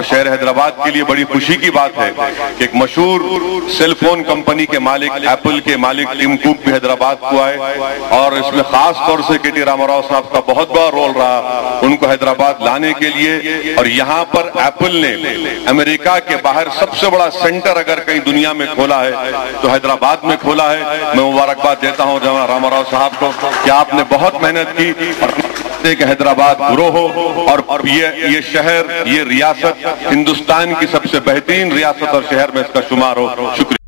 और शहर हैदराबाद के लिए बड़ी खुशी की बात है कि एक मशहूर सेलफोन कंपनी के मालिक, एप्पल के मालिक टिम कुक भी हैदराबाद को आए और इसमें खास तौर से के टी रामाराव साहब का बहुत बड़ा रोल रहा उनको हैदराबाद लाने के लिए। और यहाँ पर एप्पल ने अमेरिका के बाहर सबसे बड़ा सेंटर अगर कहीं दुनिया में खोला है तो हैदराबाद में खोला है। मैं मुबारकबाद देता हूँ जनाब रामाराव साहब को कि आपने बहुत मेहनत की और कि हैदराबाद ग्रो हो और ये शहर, ये रियासत हिंदुस्तान की सबसे बेहतरीन रियासत और शहर में इसका शुमार हो। शुक्रिया।